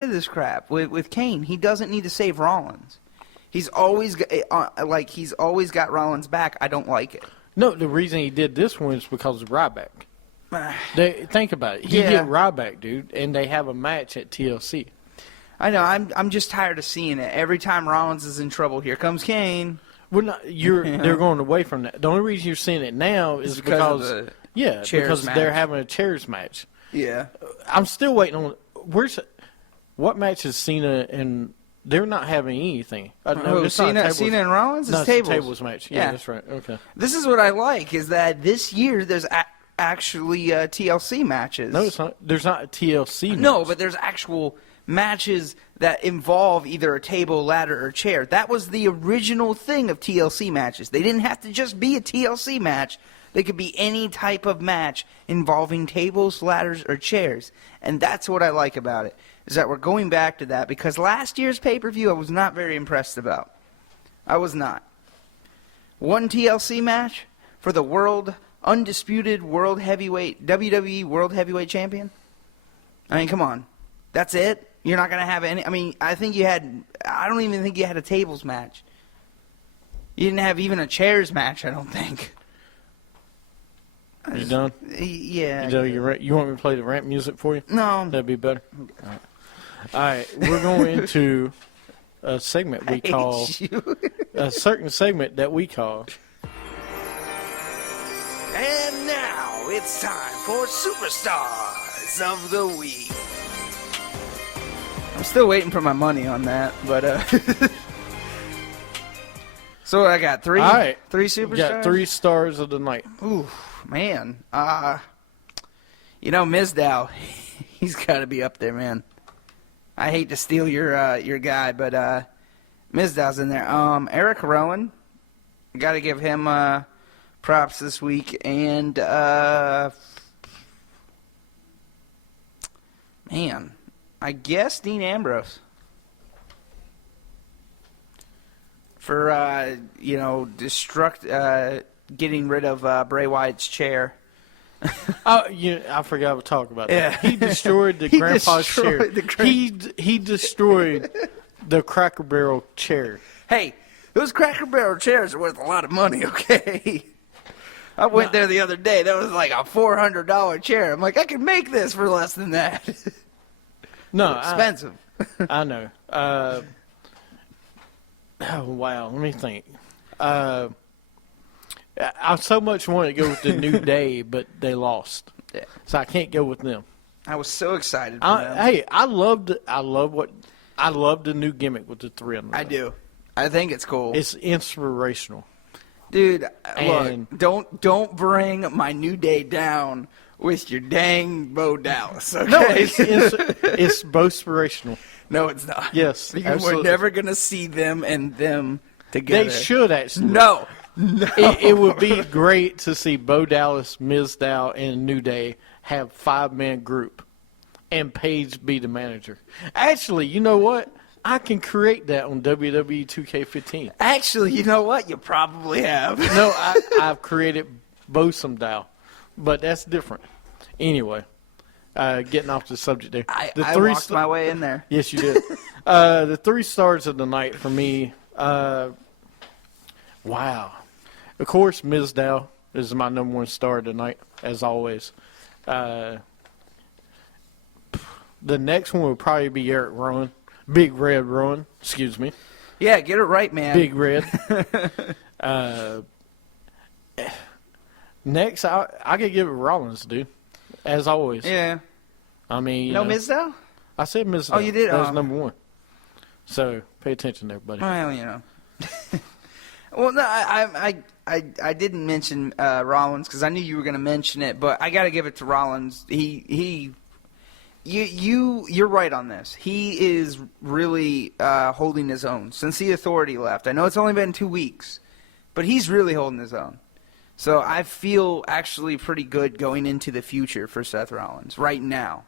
of this crap with Kane. He doesn't need to save Rollins. He's always got Rollins back. I don't like it. No, the reason he did this one is because of Ryback. Think about it. He Yeah. get Ryback, dude, and they have a match at TLC. I know. I'm just tired of seeing it. Every time Rollins is in trouble, here comes Kane. Well, not, they're going away from that. The only reason you're seeing it now is because of the because match. they're having a chairs match. Yeah. I'm still waiting on what match is Cena and they're not having anything. No, it's Cena and Rollins? No, It's it's a tables. tables match. Yeah, that's right. Okay. This is what I like, is that this year there's actually TLC matches. No, it's not. There's not a TLC match. No, but there's actual matches that involve either a table, ladder, or chair. That was the original thing of TLC matches. They didn't have to just be a TLC match. They could be any type of match involving tables, ladders, or chairs. And that's what I like about it, is that we're going back to that, because last year's pay-per-view I was not very impressed about. I was not. One TLC match for the undisputed World Heavyweight, WWE World Heavyweight Champion? I mean, come on. That's it? You're not going to have any... I mean, I don't even think you had a tables match. You didn't have even a chairs match, I don't think. You done? Yeah. You want me to play the rant music for you? No. That'd be better? All right. We're going into a segment we call... a certain segment that we call... And now it's time for Superstars of the Week. I'm still waiting for my money on that, but so I got three. All right. Three superstars. Got 3 stars of the night. Ooh, man. Mizdow, he's got to be up there, man. I hate to steal your guy, but Mizdow's in there. Eric Rowan, got to give him props this week, and man. I guess Dean Ambrose for getting rid of Bray Wyatt's chair. I forgot to talk about that. He destroyed the grandpa's chair. He destroyed the Cracker Barrel chair. Hey, those Cracker Barrel chairs are worth a lot of money. Okay. I went there the other day. That was like a $400 chair. I'm like, I can make this for less than that. No, expensive. I know. Oh wow, let me think. I so much want to go with the New Day, but they lost, so I can't go with them. I was so excited for them. Hey, I love the new gimmick with the 3 on the I do. I think it's cool. It's inspirational, dude. Look, don't bring my New Day down with your dang Bo Dallas, okay? No, it's both inspirational. No, it's not. Yes, because we're never going to see them and them together. They should actually. No. It would be great to see Bo Dallas, Mizdow, and New Day have 5-man group, and Paige be the manager. Actually, you know what? I can create that on WWE 2K15. Actually, you know what? You probably have. No, I've created Bosom-Dow. But that's different. Anyway, getting off the subject there. I walked my way in there. Yes, you did. The 3 stars of the night for me, wow. Of course, Mizdow is my number 1 star of the night, as always. The next one would probably be Eric Rowan. Big Red Rowan, excuse me. Yeah, get it right, man. Big Red. Next, I could give it Rollins, dude. As always. Yeah. I mean, Mizdow? I said Mizdow. Oh, you did? That was number 1. So, pay attention there, buddy. Well, Well, no, I didn't mention Rollins because I knew you were going to mention it, but I got to give it to Rollins. You're right on this. He is really holding his own since the Authority left. I know it's only been 2 weeks, but he's really holding his own. So I feel actually pretty good going into the future for Seth Rollins right now.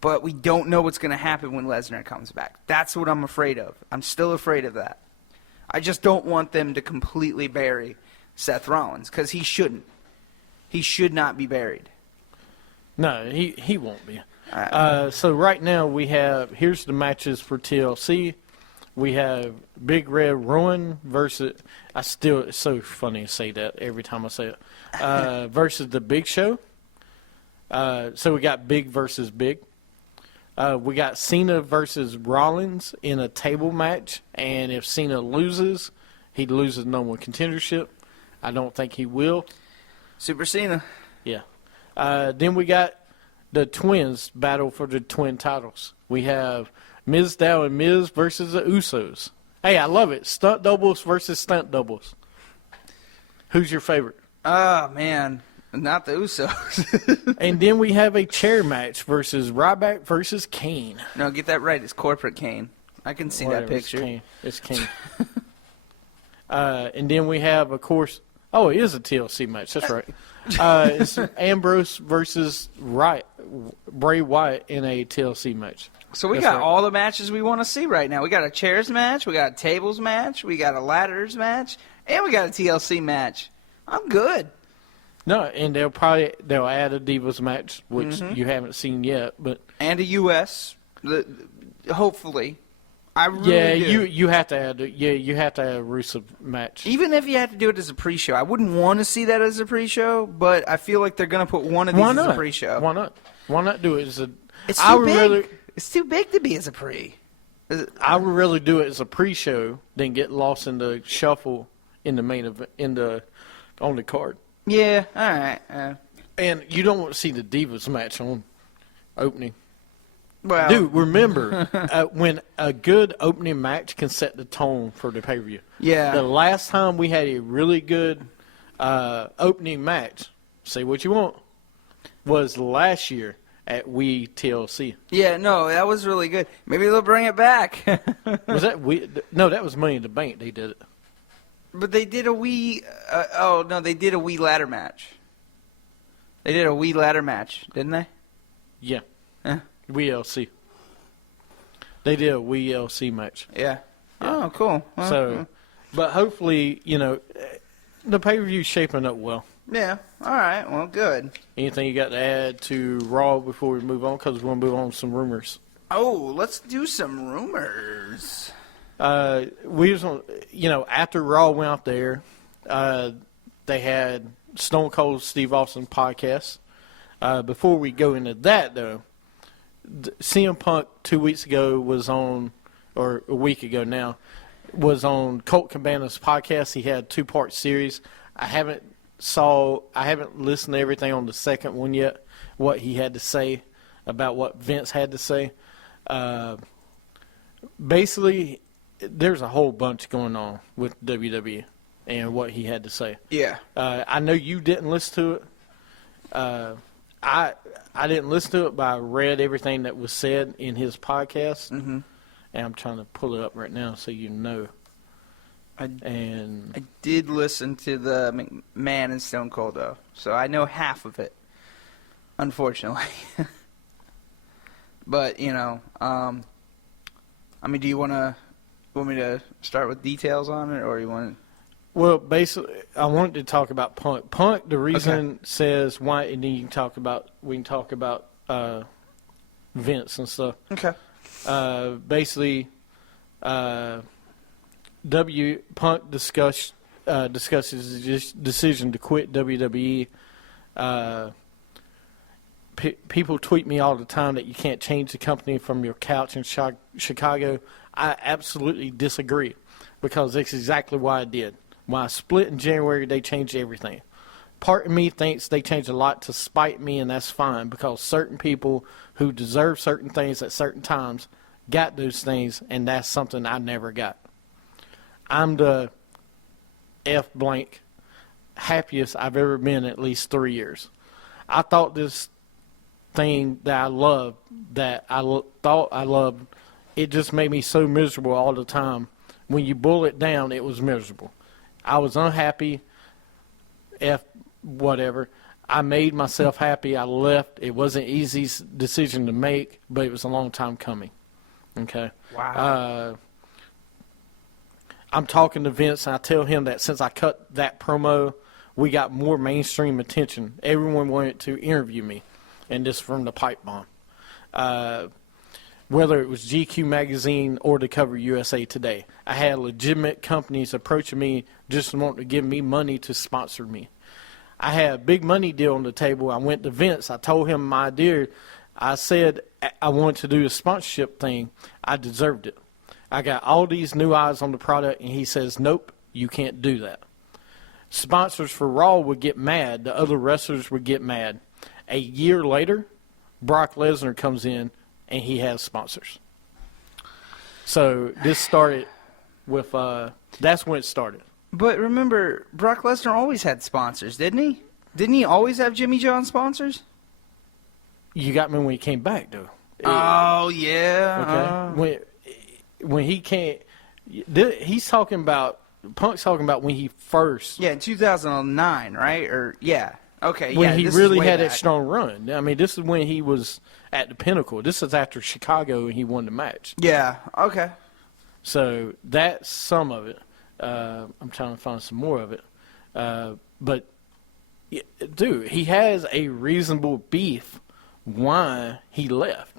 But we don't know what's going to happen when Lesnar comes back. That's what I'm afraid of. I'm still afraid of that. I just don't want them to completely bury Seth Rollins because he shouldn't. He should not be buried. No, he won't be. So right now here's the matches for TLC. We have Big Red Ruin versus, it's so funny to say that every time I say it, versus the Big Show. So we got Big versus Big. We got Cena versus Rollins in a table match, and if Cena loses, he loses number one contendership. I don't think he will. Super Cena. Yeah. Then we got the twins battle for the twin titles. We have Mizdow and Miz versus the Usos. Hey, I love it. Stunt doubles versus stunt doubles. Who's your favorite? Oh, man. Not the Usos. And then we have a chair match versus Ryback versus Kane. No, get that right. It's corporate Kane. I can see Whatever, that picture. It's Kane. And then we have, of course, it is a TLC match. That's right. It's Ambrose versus Bray Wyatt in a TLC match. So we That's got right. all the matches we want to see right now. We got a chairs match, we got a tables match, we got a ladders match, and we got a TLC match. I'm good. No, and they'll add a Divas match, which you haven't seen yet, but And a US, hopefully. I really do. you have to add a Rusev match. Even if you had to do it as a pre-show, I wouldn't want to see that as a pre-show, but I feel like they're going to put one of these as a pre-show. Why not? Why not do it as a? It's too big. It's too big to be as a pre. I would really do it as a pre-show, then get lost in the shuffle in the main event on the card. Yeah, all right. And you don't want to see the Divas match on opening. Well, Dude, remember when a good opening match can set the tone for the pay-per-view. Yeah. The last time we had a really good opening match, say what you want, was last year at We TLC. Yeah, no, that was really good. Maybe they'll bring it back. Was that We? No, that was Money in the Bank. They did it. But they did a Wii. They did a Wii ladder match. They did a Wii ladder match, didn't they? Yeah. Yeah. WLC. They did a WLC match. Yeah. Oh, cool. Well, But hopefully, the pay-per-view's shaping up well. yeah. All right. Well, good. Anything you got to add to Raw before we move on? Because we want to move on to some rumors. Oh, let's do some rumors. We was on, after Raw went out there, they had Stone Cold Steve Austin podcast. Before we go into that, though, CM Punk 2 weeks ago was on, or a week ago now, was on Colt Cabana's podcast. He had a 2-part series. I haven't listened to everything on the second one yet, what he had to say about what Vince had to say. Basically, there's a whole bunch going on with WWE and what he had to say. Yeah. I know you didn't listen to it. I didn't listen to it, but I read everything that was said in his podcast. Mm-hmm. And I'm trying to pull it up right now so you know. I And did listen to the McMahon and Stone Cold, though, so I know half of it, unfortunately. But, do you want me to start with details on it, or you want to? well, basically, I wanted to talk about Punk. Punk, the reason says why, and then we can talk about Vince and stuff. Okay. Basically, Punk discusses his decision to quit WWE. People tweet me all the time that you can't change the company from your couch in Chicago. I absolutely disagree, because that's exactly why I did. When I split in January, they changed everything. Part of me thinks they changed a lot to spite me, and that's fine, because certain people who deserve certain things at certain times got those things, and that's something I never got. I'm the F-blank happiest I've ever been in at least 3 years. I thought this thing that I loved, it just made me so miserable all the time. When you boil it down, it was miserable. I was unhappy, whatever. I made myself happy. I left. It wasn't an easy decision to make, but it was a long time coming. Okay? Wow. I'm talking to Vince, and I tell him that since I cut that promo, we got more mainstream attention. Everyone wanted to interview me, and this from the pipe bomb. whether it was GQ magazine or to cover USA Today. I had legitimate companies approaching me just wanting to give me money to sponsor me. I had a big money deal on the table. I went to Vince. I told him my idea. I said I wanted to do a sponsorship thing. I deserved it. I got all these new eyes on the product, and he says, nope, you can't do that. Sponsors for Raw would get mad. The other wrestlers would get mad. A year later, Brock Lesnar comes in, and he has sponsors. So this started with that's when it started. But remember, Brock Lesnar always had sponsors, didn't he? Didn't he always have Jimmy John sponsors? You got me when he came back, though. Oh, yeah. Okay. When he came, he's talking about, Punk's talking about when he first. Yeah, in 2009, right? Or, yeah. Okay, when yeah. he this really is way had back. that strong run. I mean, this is when he was at the pinnacle. This is after Chicago and he won the match. Yeah, okay. So that's some of it. I'm trying to find some more of it. But, dude, he has a reasonable beef why he left.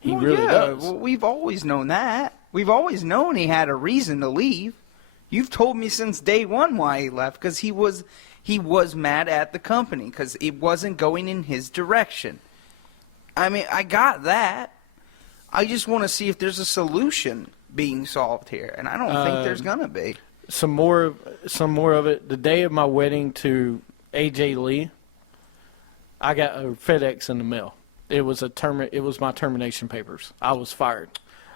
He really does. Well, we've always known that. We've always known he had a reason to leave. You've told me since day one why he left, because he was mad at the company because it wasn't going in his direction. I mean, I got that. I just want to see if there's a solution being solved here, and I don't think there's gonna be. Some more of it. The day of my wedding to AJ Lee, I got a FedEx in the mail. It was my termination papers. I was fired.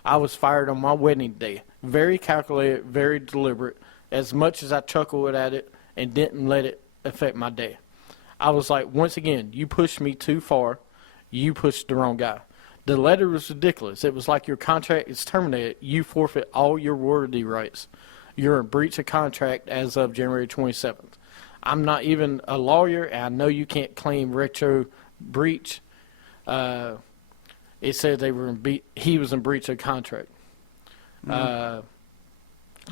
I was fired on my wedding day. Very calculated, very deliberate. As much as I chuckled at it and didn't let it affect my day. I was like, once again, you pushed me too far. You pushed the wrong guy. The letter was ridiculous. It was like your contract is terminated. You forfeit all your royalty rights. You're in breach of contract as of January 27th. I'm not even a lawyer, and I know you can't claim retro breach. It said he was in breach of contract.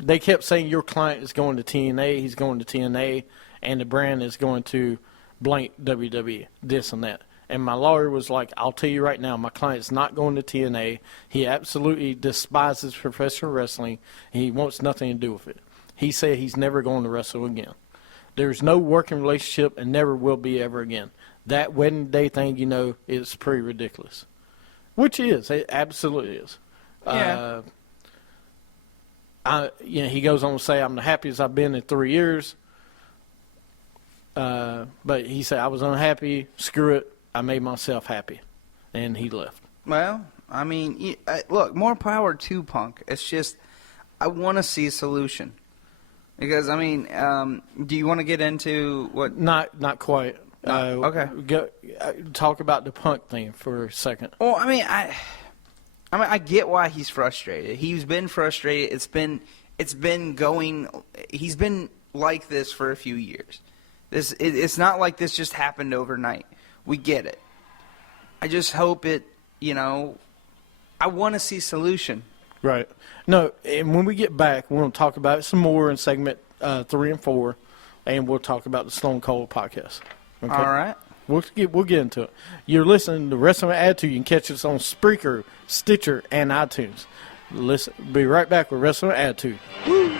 They kept saying your client is going to TNA, he's going to TNA, and the brand is going to blank WWE, this and that. And my lawyer was like, I'll tell you right now, my client's not going to TNA. He absolutely despises professional wrestling, and he wants nothing to do with it. He said he's never going to wrestle again. There's no working relationship and never will be ever again. That wedding day thing, is pretty ridiculous. Which is. It absolutely is. Yeah. He goes on to say, I'm the happiest I've been in 3 years. But he said, I was unhappy. Screw it. I made myself happy. And he left. Well, I mean, look, more power to Punk. It's just, I want to see a solution. Because, I mean, do you want to get into what? Not quite. Okay. Talk about the Punk thing for a second. Well, I get why he's frustrated. He's been frustrated. It's been going. He's been like this for a few years. It's not like this just happened overnight. We get it. I just hope it. I want to see a solution. Right. No, and when we get back, we're going to talk about it some more in segment 3 and 4, and we'll talk about the Stone Cold podcast. Okay? All right. We'll get into it. You're listening to Wrestling Attitude. You can catch us on Spreaker, Stitcher, and iTunes. Be right back with Wrestling Attitude. Woo!